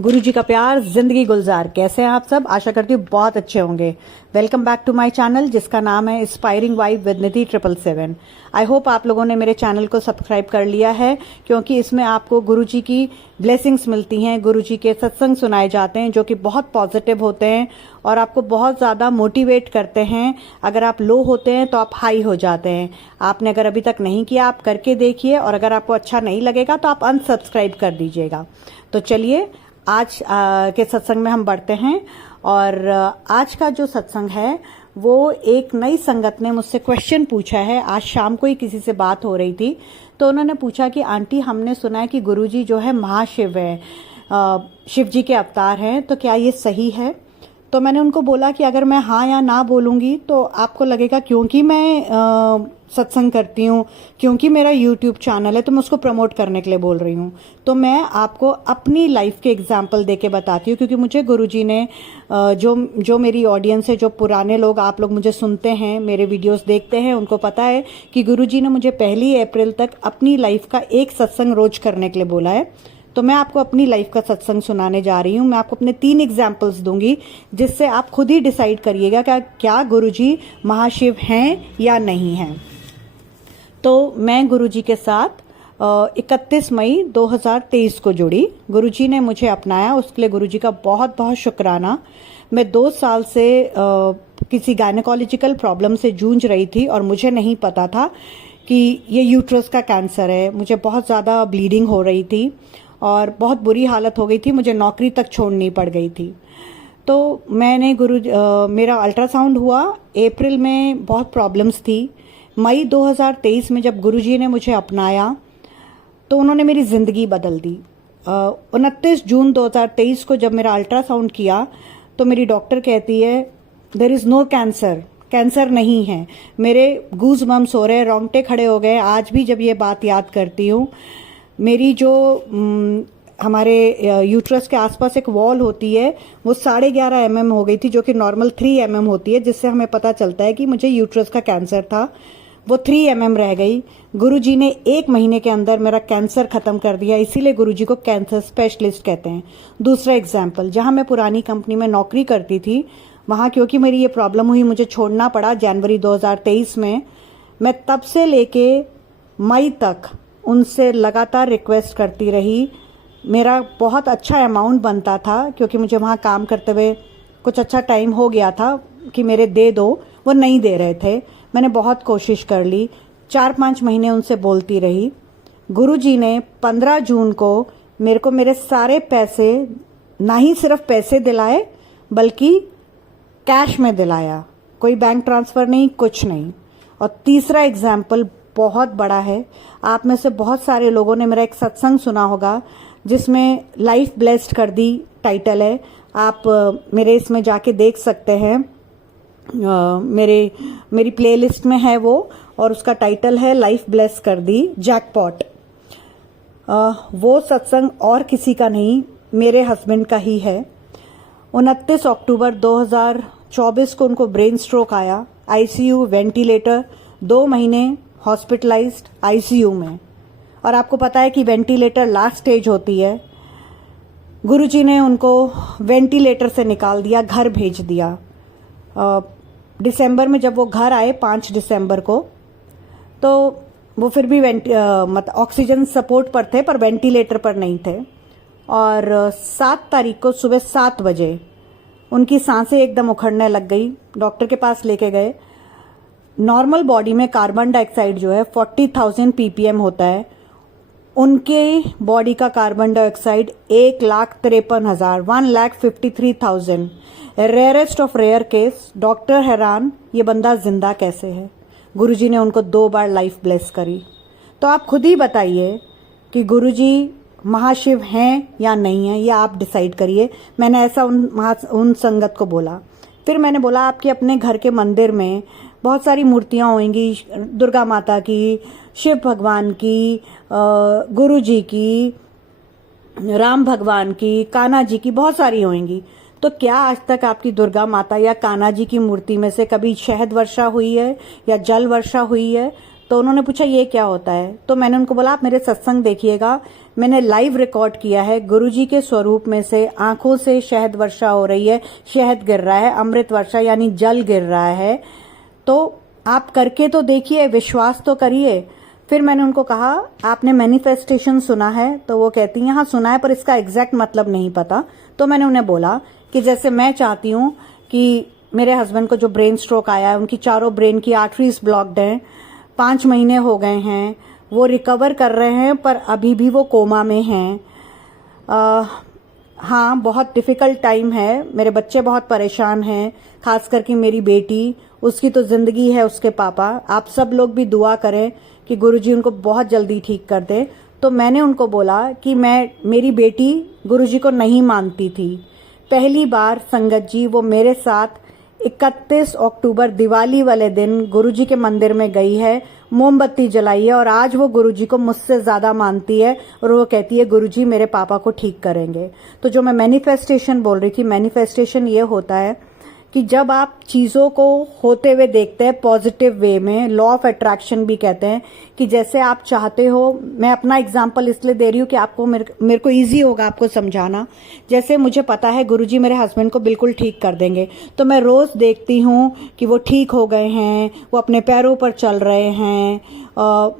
गुरुजी का प्यार, जिंदगी गुलजार। कैसे हैं आप सब? आशा करती हूँ बहुत अच्छे होंगे। Welcome back to my channel जिसका नाम है inspiring vibe with Nidhi 777। I hope आप लोगों ने मेरे चैनल को सब्सक्राइब कर लिया है, क्योंकि इसमें आपको गुरुजी की ब्लेसिंग्स मिलती हैं, गुरुजी के सत्संग सुनाए जाते हैं जो कि बहुत पॉजिटिव होते हैं और आपको बहुत ज़्यादा मोटिवेट करते हैं। अगर आप लो होते हैं तो आप हाई हो जाते हैं। आपने अगर अभी तक नहीं किया, आप करके देखिए, और अगर आपको अच्छा नहीं लगेगा तो आप अनसब्सक्राइब कर दीजिएगा। तो चलिए आज के सत्संग में हम बढ़ते हैं। और आज का जो सत्संग है वो एक नई संगत ने मुझसे क्वेश्चन पूछा है। आज शाम को ही किसी से बात हो रही थी तो उन्होंने पूछा कि आंटी, हमने सुना है कि गुरुजी जो है महाशिव है, शिव जी के अवतार हैं, तो क्या ये सही है? तो मैंने उनको बोला कि अगर मैं हाँ या ना बोलूँगी तो आपको लगेगा क्योंकि मैं सत्संग करती हूँ, क्योंकि मेरा यूट्यूब चैनल है तो मैं उसको प्रमोट करने के लिए बोल रही हूँ। तो मैं आपको अपनी लाइफ के एग्जाम्पल देके बताती हूँ, क्योंकि मुझे गुरुजी ने जो मेरी ऑडियंस है, जो पुराने लोग, आप लोग मुझे सुनते हैं, मेरे वीडियोस देखते हैं, उनको पता है कि गुरुजी ने मुझे 1 अप्रैल तक अपनी लाइफ का एक सत्संग रोज करने के लिए बोला है। तो मैं आपको अपनी लाइफ का सत्संग सुनाने जा रही हूँ। मैं आपको अपने 3 एग्जाम्पल्स दूंगी जिससे आप खुद ही डिसाइड करिएगा क्या गुरुजी महाशिव हैं या नहीं हैं। तो मैं गुरुजी के साथ 31 मई 2023 को जुड़ी। गुरुजी ने मुझे अपनाया, उसके लिए गुरुजी का बहुत बहुत शुक्राना। मैं 2 साल से किसी गायनेकोलॉजिकल प्रॉब्लम से जूझ रही थी और मुझे नहीं पता था कि ये यूट्रस का कैंसर है। मुझे बहुत ज़्यादा ब्लीडिंग हो रही थी और बहुत बुरी हालत हो गई थी, मुझे नौकरी तक छोड़नी पड़ गई थी। तो मैंने मेरा अल्ट्रासाउंड हुआ। अप्रैल में बहुत प्रॉब्लम्स थी। मई 2023 में जब गुरुजी ने मुझे अपनाया तो उन्होंने मेरी ज़िंदगी बदल दी। 29 जून 2023 को जब मेरा अल्ट्रासाउंड किया तो मेरी डॉक्टर कहती है there is no cancer, cancer नहीं है। मेरे गूज बम्स हो रहे, रोंगटे खड़े हो गए। आज भी जब ये बात याद करती हूँ, मेरी जो हमारे यूट्रस के आसपास एक वॉल होती है वो 11.5 mm हो गई थी, जो कि नॉर्मल 3 mm होती है, जिससे हमें पता चलता है कि मुझे यूट्रस का कैंसर था। वो 3 mm रह गई। गुरुजी ने 1 महीने के अंदर मेरा कैंसर खत्म कर दिया, इसीलिए गुरुजी को कैंसर स्पेशलिस्ट कहते हैं। दूसरा एग्जाम्पल, जहां मैं पुरानी कंपनी में नौकरी करती थी, वहां क्योंकि मेरी ये प्रॉब्लम हुई, मुझे छोड़ना पड़ा जनवरी 2023 में। मैं तब से लेके मई तक उनसे लगातार रिक्वेस्ट करती रही। मेरा बहुत अच्छा अमाउंट बनता था, क्योंकि मुझे वहाँ काम करते हुए कुछ अच्छा टाइम हो गया था कि मेरे दे दो, वो नहीं दे रहे थे। मैंने बहुत कोशिश कर ली, 4-5 महीने उनसे बोलती रही। गुरुजी ने 15 जून को मेरे सारे पैसे, ना ही सिर्फ पैसे दिलाए बल्कि कैश में दिलाया, कोई बैंक ट्रांसफ़र नहीं, कुछ नहीं। और तीसरा एग्जाम्पल बहुत बड़ा है। आप में से बहुत सारे लोगों ने मेरा एक सत्संग सुना होगा जिसमें लाइफ ब्लेस्ड कर दी टाइटल है। आप मेरे इसमें जाके देख सकते हैं, मेरी प्लेलिस्ट में है वो, और उसका टाइटल है लाइफ ब्लेस कर दी जैकपॉट। वो सत्संग और किसी का नहीं, मेरे हस्बैंड का ही है। 29 अक्टूबर 2024 को उनको ब्रेन स्ट्रोक आया, आईसीयू, वेंटिलेटर, 2 महीने हॉस्पिटलाइज्ड आईसीयू में। और आपको पता है कि वेंटिलेटर लास्ट स्टेज होती है। गुरुजी ने उनको वेंटिलेटर से निकाल दिया, घर भेज दिया। दिसंबर में जब वो घर आए 5 दिसंबर को, तो वो फिर भी मतलब ऑक्सीजन सपोर्ट पर थे पर वेंटिलेटर पर नहीं थे। और 7 तारीख को सुबह 7 बजे उनकी सांसें एकदम उखड़ने लग गई। डॉक्टर के पास लेके गए। नॉर्मल बॉडी में कार्बन डाइऑक्साइड जो है 40,000 ppm होता है, उनके बॉडी का carbon dioxide 1,53,000, 1,53,000। Rarest of rare case. Doctor हैरान, ये बंदा जिंदा कैसे है। गुरुजी ने उनको 2 बार लाइफ ब्लेस करी। तो आप खुद ही बताइए कि गुरुजी महाशिव हैं या नहीं है, ये आप डिसाइड करिए। मैंने ऐसा उन संगत को बोला। फिर मैंने बोला आपके अपने घर के मंदिर में बहुत सारी मूर्तियाँ होंगी, दुर्गा माता की, शिव भगवान की, गुरुजी की, राम भगवान की, कान्हा जी की, बहुत सारी होंगी। तो क्या आज तक आपकी दुर्गा माता या कान्हा जी की मूर्ति में से कभी शहद वर्षा हुई है या जल वर्षा हुई है? तो उन्होंने पूछा ये क्या होता है, तो मैंने उनको बोला आप मेरे सत्संग देखिएगा, मैंने लाइव रिकॉर्ड किया है, गुरुजी के स्वरूप में से आंखों से शहद वर्षा हो रही है, शहद गिर रहा है, अमृत वर्षा यानी जल गिर रहा है, तो आप करके तो देखिए, विश्वास तो करिए। फिर मैंने उनको कहा आपने मैनिफेस्टेशन सुना है, तो वो कहती हैं हाँ सुना है पर इसका एग्जैक्ट मतलब नहीं पता। तो मैंने उन्हें बोला कि जैसे मैं चाहती हूँ कि मेरे हस्बैंड को जो ब्रेन स्ट्रोक आया है, उनकी चारों ब्रेन की आर्टरीज ब्लॉक्ड हैं, 5 महीने हो गए हैं, वो रिकवर कर रहे हैं पर अभी भी वो कोमा में हैं। हाँ बहुत डिफ़िकल्ट टाइम है, मेरे बच्चे बहुत परेशान हैं, खास करके मेरी बेटी, उसकी तो ज़िंदगी है उसके पापा। आप सब लोग भी दुआ करें कि गुरुजी उनको बहुत जल्दी ठीक कर दें। तो मैंने उनको बोला कि मेरी बेटी गुरुजी को नहीं मानती थी। पहली बार संगत जी वो मेरे साथ 31 अक्टूबर दिवाली वाले दिन गुरुजी के मंदिर में गई है, मोमबत्ती जलाई है और आज वो गुरुजी को मुझसे ज़्यादा मानती है और वो कहती है गुरुजी मेरे पापा को ठीक करेंगे। तो जो मैं मैनिफेस्टेशन बोल रही थी, मैनिफेस्टेशन ये होता है कि जब आप चीज़ों को होते हुए देखते हैं पॉजिटिव वे में, लॉ ऑफ अट्रैक्शन भी कहते हैं कि जैसे आप चाहते हो, मैं अपना एग्जांपल इसलिए दे रही हूँ कि आपको मेरे को इजी होगा आपको समझाना। जैसे मुझे पता है गुरुजी मेरे हस्बैंड को बिल्कुल ठीक कर देंगे, तो मैं रोज़ देखती हूँ कि वो ठीक हो गए हैं, वो अपने पैरों पर चल रहे हैं,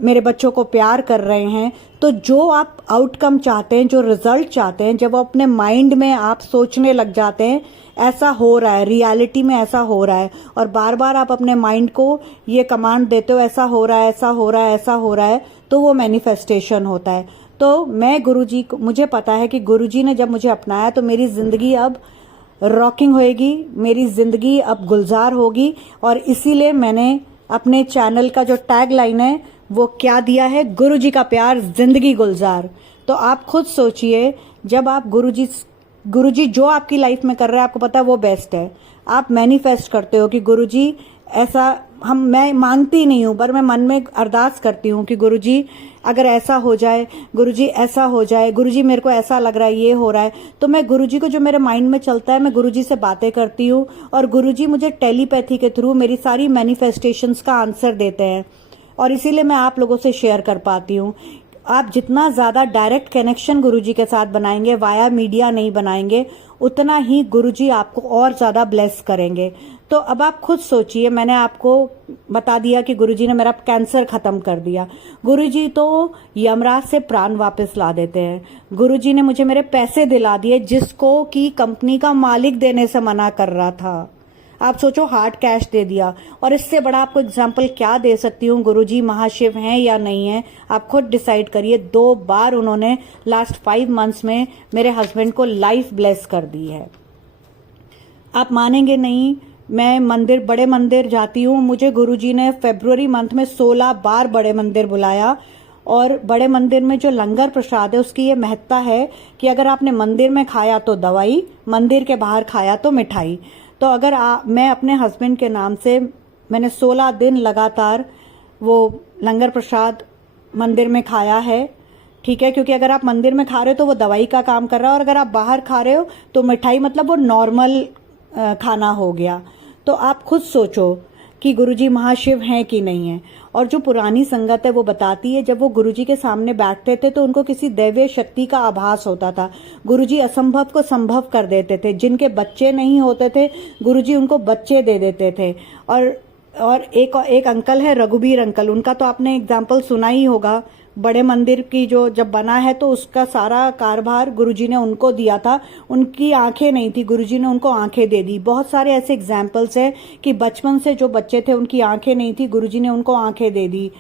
मेरे बच्चों को प्यार कर रहे हैं। तो जो आप आउटकम चाहते हैं, जो रिजल्ट चाहते हैं, जब अपने माइंड में आप सोचने लग जाते हैं ऐसा हो रहा है, रियलिटी में ऐसा हो रहा है, और बार बार आप अपने माइंड को ये कमांड देते हो ऐसा हो रहा है, ऐसा हो रहा है, ऐसा हो रहा है, तो वो मैनिफेस्टेशन होता है। तो मैं गुरुजी को, मुझे पता है कि गुरुजी ने जब मुझे अपनाया तो मेरी ज़िंदगी अब रॉकिंग होएगी, मेरी ज़िंदगी अब गुलजार होगी। और इसीलिए मैंने अपने चैनल का जो टैग लाइन है वो क्या दिया है, गुरुजी का प्यार जिंदगी गुलजार। तो आप खुद सोचिए, जब आप गुरुजी जो आपकी लाइफ में कर रहे हैं आपको पता है वो बेस्ट है, आप मैनिफेस्ट करते हो कि गुरुजी ऐसा, मैं मांगती नहीं हूँ पर मैं मन में अरदास करती हूँ कि गुरुजी अगर ऐसा हो जाए, गुरुजी ऐसा हो जाए, गुरुजी मेरे को ऐसा लग रहा है, ये हो रहा है। तो मैं गुरुजी को जो मेरे माइंड में चलता है, मैं गुरुजी से बातें करती हूँ और गुरुजी मुझे टेलीपैथी के थ्रू मेरी सारी मैनिफेस्टेशंस का आंसर देते हैं और इसीलिए मैं आप लोगों से शेयर कर पाती हूँ। आप जितना ज़्यादा डायरेक्ट कनेक्शन गुरुजी के साथ बनाएंगे, वाया मीडिया नहीं बनाएंगे, उतना ही गुरुजी आपको और ज़्यादा ब्लेस करेंगे। तो अब आप खुद सोचिए, मैंने आपको बता दिया कि गुरुजी ने मेरा कैंसर ख़त्म कर दिया। गुरुजी तो यमराज से प्राण वापस ला देते हैं। गुरुजी ने मुझे मेरे पैसे दिला दिए जिसको कि कंपनी का मालिक देने से मना कर रहा था। आप सोचो, हार्ड कैश दे दिया। और इससे बड़ा आपको एग्जाम्पल क्या दे सकती हूँ, गुरुजी महाशिव हैं या नहीं है, आप खुद डिसाइड करिए। 2 बार उन्होंने लास्ट 5 मंथ्स में मेरे हस्बैंड को लाइफ ब्लेस कर दी है। आप मानेंगे नहीं, मैं बड़े मंदिर जाती हूँ, मुझे गुरुजी ने फरवरी मंथ में 16 बार बड़े मंदिर बुलाया। और बड़े मंदिर में जो लंगर प्रसाद है उसकी ये महत्ता है कि अगर आपने मंदिर में खाया तो दवाई, मंदिर के बाहर खाया तो मिठाई। तो अगर मैं अपने हस्बैंड के नाम से मैंने 16 दिन लगातार वो लंगर प्रसाद मंदिर में खाया है, ठीक है, क्योंकि अगर आप मंदिर में खा रहे हो तो वो दवाई का काम कर रहा है और अगर आप बाहर खा रहे हो तो मिठाई, मतलब वो नॉर्मल खाना हो गया। तो आप खुद सोचो कि गुरुजी महाशिव हैं कि नहीं है। और जो पुरानी संगत है वो बताती है, जब वो गुरुजी के सामने बैठते थे तो उनको किसी दैवीय शक्ति का आभास होता था। गुरुजी असंभव को संभव कर देते थे, जिनके बच्चे नहीं होते थे गुरुजी उनको बच्चे दे देते थे। और एक अंकल है, रघुबीर अंकल, उनका तो आपने एग्जाम्पल सुना ही होगा। बड़े मंदिर की जो जब बना है तो उसका सारा कारभार गुरुजी ने उनको दिया था। उनकी आंखें नहीं थी, गुरुजी ने उनको आंखें दे दी। बहुत सारे ऐसे एग्जाम्पल्स हैं कि बचपन से जो बच्चे थे उनकी आंखें नहीं थी, गुरुजी ने उनको आंखें दे दी।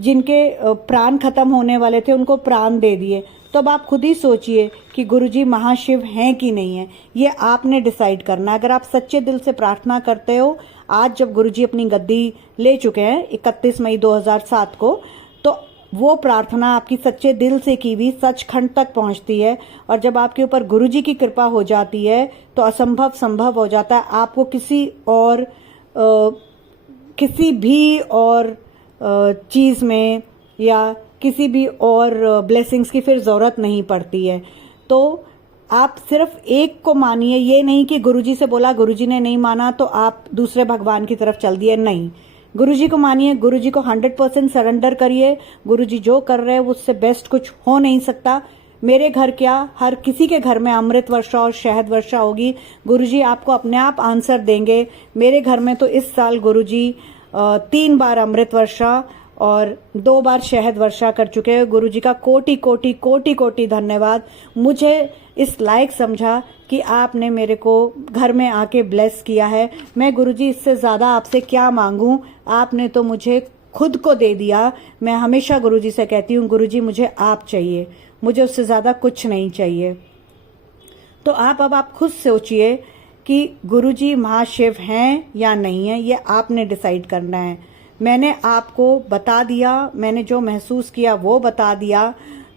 जिनके प्राण खत्म होने वाले थे उनको प्राण दे दिए। तो अब आप खुद ही सोचिए कि गुरुजी महाशिव हैं कि नहीं है, ये आपने डिसाइड करना है। अगर आप सच्चे दिल से प्रार्थना करते हो, आज जब गुरुजी अपनी गद्दी ले चुके हैं 31 मई 2007 को, तो वो प्रार्थना आपकी सच्चे दिल से की हुई सचखंड तक पहुंचती है। और जब आपके ऊपर गुरुजी की कृपा हो जाती है तो असंभव संभव हो जाता है। आपको किसी भी और चीज़ में या किसी भी और ब्लेसिंग्स की फिर ज़रूरत नहीं पड़ती है। तो आप सिर्फ एक को मानिए, ये नहीं कि गुरुजी से बोला, गुरुजी ने नहीं माना तो आप दूसरे भगवान की तरफ चल दिए, नहीं। गुरुजी को मानिए, गुरुजी को 100% सरेंडर करिए। गुरुजी जो कर रहे हैं उससे बेस्ट कुछ हो नहीं सकता। मेरे घर क्या, हर किसी के घर में अमृत वर्षा और शहद वर्षा होगी। गुरुजी आपको अपने आप आंसर देंगे। मेरे घर में तो इस साल गुरुजी 3 बार अमृत वर्षा और 2 बार शहद वर्षा कर चुके हैं। गुरुजी का कोटि कोटि कोटि कोटि धन्यवाद। मुझे इस लायक समझा कि आपने मेरे को घर में आके ब्लेस किया है। मैं गुरुजी इससे ज़्यादा आपसे क्या मांगूं, आपने तो मुझे खुद को दे दिया। मैं हमेशा गुरुजी से कहती हूँ, गुरुजी मुझे आप चाहिए, मुझे उससे ज़्यादा कुछ नहीं चाहिए। तो अब आप खुद सोचिए कि गुरुजी महाशिव हैं या नहीं है, ये आपने डिसाइड करना है। मैंने आपको बता दिया, मैंने जो महसूस किया वो बता दिया।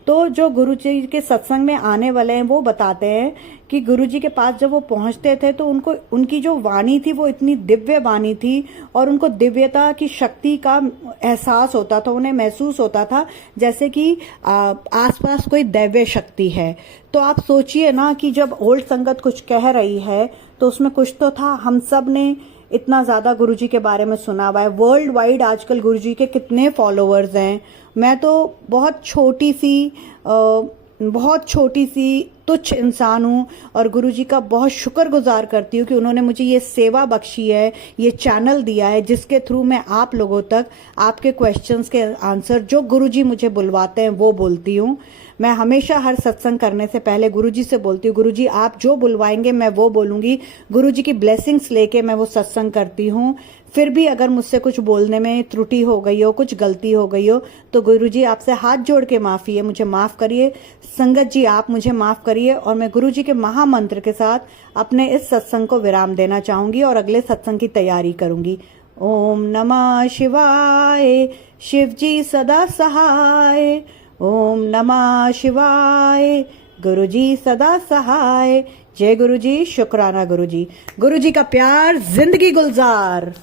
तो जो गुरुजी के सत्संग में आने वाले हैं वो बताते हैं कि गुरुजी के पास जब वो पहुंचते थे तो उनको, उनकी जो वाणी थी वो इतनी दिव्य वाणी थी और उनको दिव्यता की शक्ति का एहसास होता था, उन्हें महसूस होता था जैसे कि आसपास कोई दैव्य शक्ति है। तो आप सोचिए ना कि जब ओल्ड संगत कुछ कह रही है तो उसमें कुछ तो था। हम सब ने इतना ज़्यादा गुरुजी के बारे में सुना हुआ है। वर्ल्ड वाइड आजकल गुरुजी के कितने फॉलोअर्स हैं। मैं तो बहुत छोटी सी तुच्छ इंसान हूँ और गुरुजी का बहुत शुक्रगुजार करती हूँ कि उन्होंने मुझे ये सेवा बख्शी है, ये चैनल दिया है जिसके थ्रू मैं आप लोगों तक आपके क्वेश्चंस के आंसर जो गुरुजी मुझे बुलवाते हैं वो बोलती हूँ। मैं हमेशा हर सत्संग करने से पहले गुरुजी से बोलती हूँ, गुरुजी आप जो बुलवाएंगे मैं वो बोलूँगी। गुरुजी की ब्लेसिंग्स लेके मैं वो सत्संग करती हूँ। फिर भी अगर मुझसे कुछ बोलने में त्रुटि हो गई हो, कुछ गलती हो गई हो तो गुरुजी आपसे हाथ जोड़ के माफ़ी है, मुझे माफ़ करिए। संगत जी आप मुझे माफ़ करिए। और मैं गुरुजी के महामंत्र के साथ अपने इस सत्संग को विराम देना चाहूँगी और अगले सत्संग की तैयारी करूँगी। ओम नमः शिवाय, शिव जी सदा सहाय। ओम नमः शिवाय, गुरुजी सदा सहाय। जय गुरुजी, शुक्राना गुरुजी। गुरुजी का प्यार, जिंदगी गुलजार।